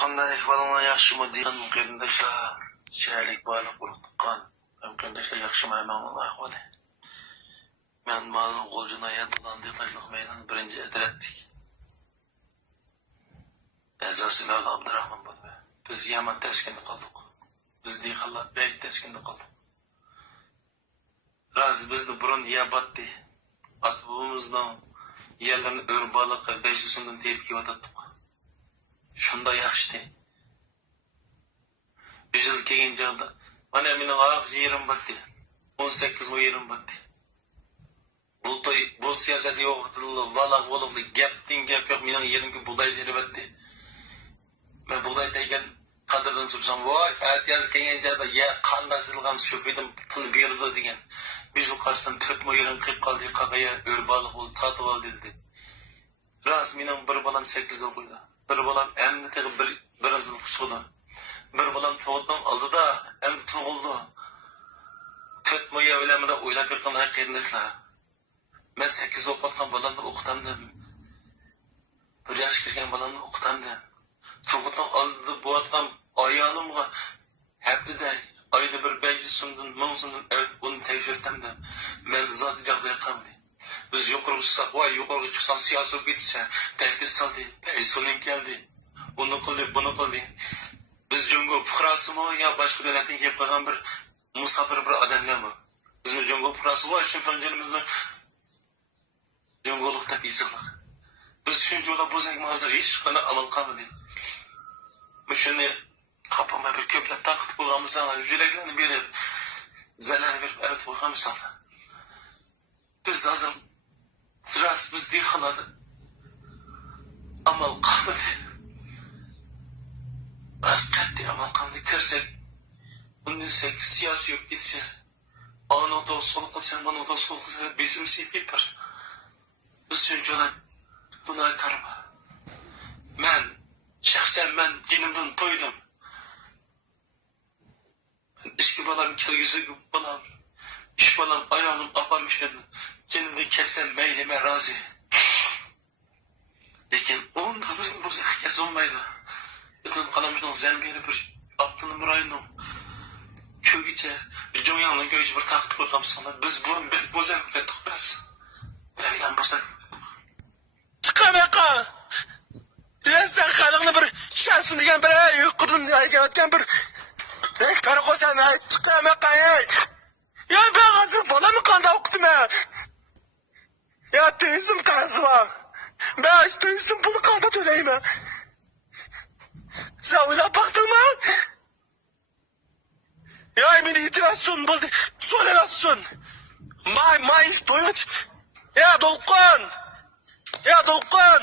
Qanday bolalar yaxshimi degan qarindoshlar, shaylik baliq urutgan. Qarindoshlar yaxshimi amanglar ahvoli. Men ma'lum qo'l jinoyat bilan diqqatliq meydan birinchi adratdik. Aziz Abdurahmon bo'ldi. Biz Yaman taskinda qoldik. Biz dehqonlar bek taskinda qoldik. Raz bizni burun yabatdi. Atbumuzdan yerlarni o'rbaliqqa 500 so'mdan terib kelyotdik. Shunda yaxshi. Bir yıl kelgan chog'da mana mening oyoq yerim batdi. 18 yerim batdi. Bu siyosat yo'qtildi, valaq bo'ldi, gapdan gap yo'q, mening yerimga buğday berib batdi. Men buğday degan qadrdan sursam, voy, atiyaz kelgan chog'da ya qandasilgan sho'pidim pul berdi degan. Biz u qarsam 4 yerim qilib qoldi, qaqaya o'rbaliq bo'ldi, tatib oldi dedi. Ras mening bir bolam 8 o'qiydi. Bir bolam endi tegib bir yil chiqdi. Bir bolam tug'dan oldida endi tug'ildi. 4 moya bilamida o'ylab yiqqan qarindoshlar. Men 8 o'qiyotgan bolamni o'qitamdim. 1 yosh kirgan bolamni o'qitamdim. Tug'dan oldida bo'layotgan ayolimga haftada oyda bir 500 so'mdan 1000 so'mdan uni tekshirtamdim. Men zot jag'day qildim. Biz yuqoriga chiqsak, voy yuqoriga chiqsak siyosat ketsa, tehdit soldi, paysoning keldi. Uni qildi, buni qildi. Biz Jungo fuqarosimi yo boshqa davlatdan kelib qolgan bir musafir bir odamlarmi? Biz Jungo fuqarosi va shu fanjonimizni Jungolik deb esirlik. Biz shunchalar bo'lsak, hozir hech qanday amal qilmadik. Shuni qapama bir ko'plab taqib qo'yganmiz, yuraklarni berib, zalarni berib arat qo'yganmiz. Biz hozir siras biz dehqonlar amal qilmadik. Ras qat'iy amal qildi kirsak, undan siyosiy yo'q ketsa, onu da sol qilsan, bunu da sol qilsan, bizim seyfik var. Biz shunchalar buna qarama. Men shaxsan men jinimdan to'ydim. İşki balam kelgisi balam, ish balam ayolim opam ishadi. Jinimdan ketsam maylime rozi. Lekin onda bizni bu zaxkas olmaydi. Bütün kalamızdan zembiri bir aptının burayından kögüce bir jonyanın kögüce bir taktı koyalım sana. Biz bunun bir bozan kettik biz. Evden bozan. Çıkamaka. Ya sen kalıqlı bir şansın degen bir yuqurun aygavatgan bir kara qo'san çıkamaka ya. Ya ben hazır balamı kanda okudum ya. Ya teyzim kazı var. Ben teyzim bunu kanda töleyim ya. Sen uylab baktın mı? Ya emin itirazsın buldu. Soruyorsun. May doyunç. Ya Dolkun. Ya Dolkun.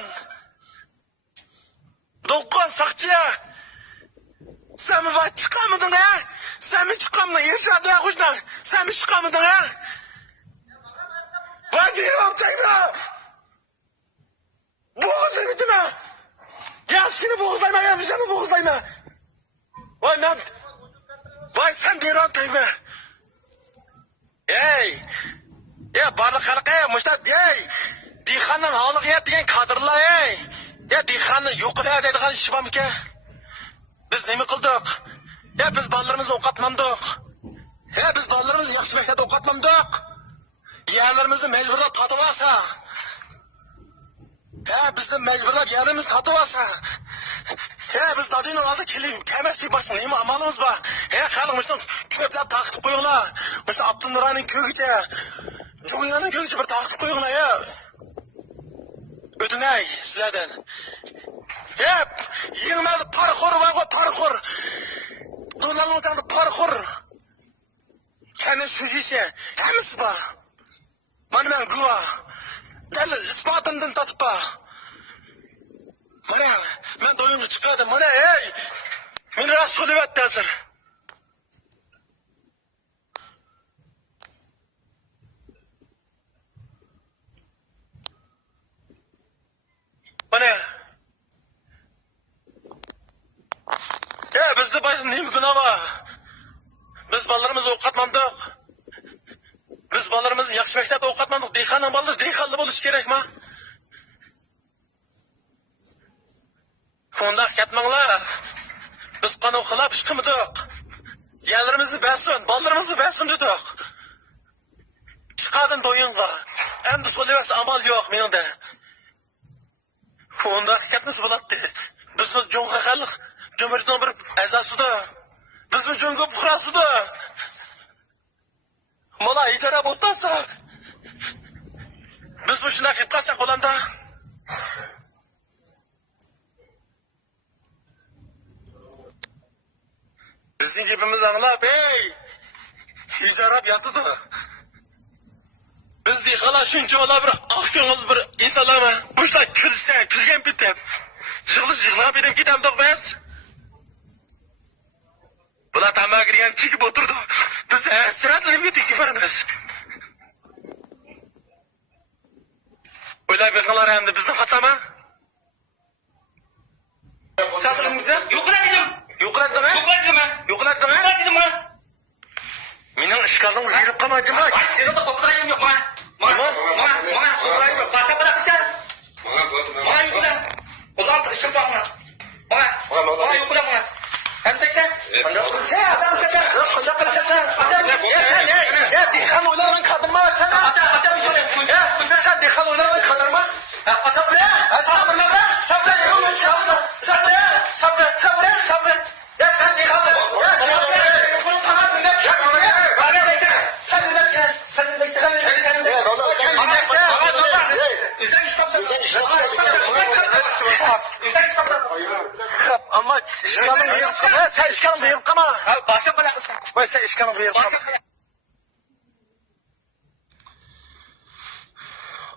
Dolkun sakçıya. Sen mi var çıkamadın ha? Sen mi çıkamadın? İrşadı ya kuşlar. Sen mi çıkamadın ha? Var değilim amcayla. Boğazını bitime. Ya seni boğazlayma ya, seni boğazlayma. Vay lan. Vay sen bir an tayma. Ey. Ya barlık halka ya müştat. Ey. Dikhanın halık ya diyen kadırlar ey. Ya dikhanın yukarıya dediğin işi var mı ki? Biz ne mi kıldık? Ya biz ballarımızı okatmadık. Ya biz ballarımızı yakşı mektede okatmadık. Yerlerimizi mecburda tatıvarsa. Ya bizim mecburlap yerimiz tatı varsa. Ya biz dadıyla aldık kemesi başına neymi amalımız var. Ya kalmıştım köpler takıp koyuyorlar. İşte Abdülnuray'ın köyüce. Cumhuriyet'in köyüce bir takıp koyuyorlar ya. Ödüney sizlerden. Ya yığınmazı parkur var o parkur. Dolanın uçağında parkur. Kendi şu işe hemisi var. Bana ben güva. Gel ispatından tatıp bak. Bana ben doyumcu çıkardım. Bana ey. Beni rahatsız olup hazır. Bana. Ya bizde başın neyim günah var? Biz ballarımızı okatmadık. Biz ballarımızı yakşı mektepte okatmadık. Dehqonning balları dehqonli bo'lishi kerakmi? Onda ketmanglar. Biz qanı qilib ish qilmadik. Yerlerimizni bersin, ballarimizni bersin dedik. Chiqadim do'yinga. Endi so'layversa amal yo'q meningda. Unda harakatimiz bo'ladi. Biz Jo'nga xalq Cumhuriyetning bir a'zosida. Biz Jo'nga buqrasida. Mana ijara o'tsa biz bu shunaqa qilib qolsak bo'landa. Bizning gapimizni anglab, ey! Ijarab yotdi. Biz dehqonlar shuncha bir oq ko'ngil bir insonlarmi? Bular kulsa, kulgan bitib. Yig'lab edib ketamdiq biz. Bular tamam kirgan chekib o'tirdi. Biz hasratlanib ketdik barimiz. O'ylab yaqinlar endi bizni xatami? Sazrimda? Yo'qladim. Yo'qladimi? Yo'qladimi? Yo'qladimi? Yo'qladimi? Mening ishkalim yirib qolmadimi? Ay, seni de qo'rqitayim yo'q, mana. Mana qo'rqitayim yo'q. Qasa bilasan. Mana yo'qlar. Ular ishim bor mana. Mana yo'qlar mana. Qandaysan? Qanday qilasan? Ya, dehqon o'ylardan qadrmasan. Ata bir şey. Ya, sen dehqon o'ylardan qadrma. Sabr. Ya sen dehqon. Ya ama işkanım değil. Sen işkanım değil ama. Başa bırakırsın. Sen işkanım değil.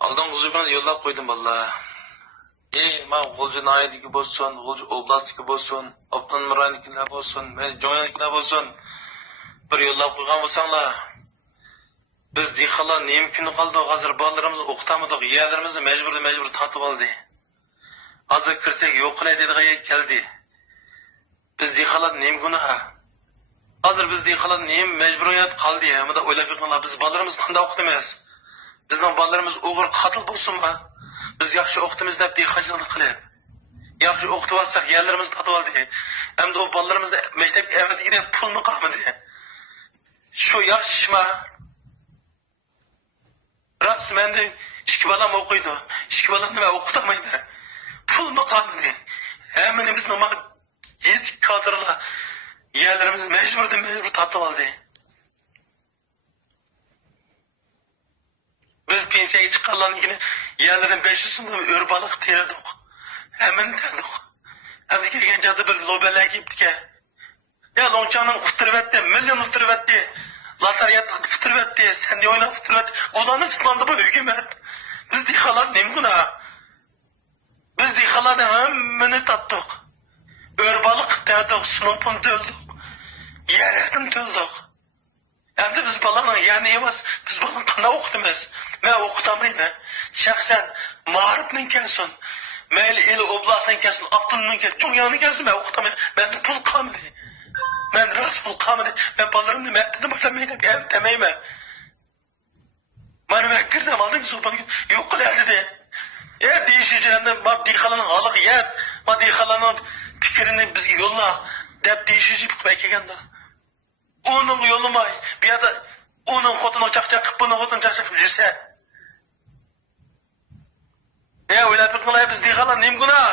Aldan kuzu ben yollab koydum valla. Man G'ulji Noyadiki bo'lsin, G'ulji Oblastiki bo'lsin, Obton Mironikilar bo'lsin, men Jo'yanikilar bo'lsin. Bir yo'llab qo'ygan bo'lsanglar. Biz dehqonlar nima kuni qoldi? Hozir bolalarimizni o'qitamidik, yerlarimizni majbur tatib oldi. Hozir kirsak yo'q qilay dediga keldi. Biz dehqonlar nima gunoh? Hozir biz dehqonlar nima majburiyat qoldi? Bunda o'ylab yiqinglar, biz bolalarimizni qanday o'qitamiz? Bizning bolalarimiz o'g'ir qatil bo'lsinmi? Biz yaxshi o'qitamiz deb dehqonchilik qilib. Yaxshi o'qitib olsak, yerlarimizni tatib oldi. Endi o bolalarimizni maktabga avatiga pulmi qolmadi. Shu yaxshimi? Raqs menda 2 bolam o'qiydi. 2 bolam nima o'qitamaydi? Pulmi qolmadi. Hammani biz nima yezdik kadrlar yerlarimiz majbur tatib oldi. Biz pensiyaga chiqqanlarnikini yerlardan 500 so'm o'rbaliq terdik. Hemen terdik. Endi kelgan joyda bir lobalar kelibdi. Ya lonchaning utirvatdi, million utirvatdi. Lotariyat utirvatdi, sen ne o'ynab utirvatdi. Ularni tutmandi bu hukumat. Biz dehqonlar nima gunoh? Biz dehqonlardan hammani tatdik. O'rbaliq terdik, sunupun to'ldik. Yerlardan to'ldik. Endi biz balaning yani emas, biz balani qanday o'qitamiz? Men o'qitamayman. Shaxsan ma'rifning kelsin. Mayli el oblastning kelsin, Abdulning kelsin, Jo'yani kelsin, men o'qitamayman. Menda pul qolmadi. Men rost pul qolmadi. Men balarimni maktabdan boshlamayman deb demayman. Mana men kirsam oldin so'pan yo'q qiladi dedi. Deyishijanda moddiy xalaning holiga yet, moddiy xalaning fikrini bizga yo'lla deb deyishiji kelganda. Onun yolumay, bir yada onun xotini çaqchaq qilib, buni xotini çaqchaq qilib yursa. O'ylab qilay biz dehqonlar nima gunoh?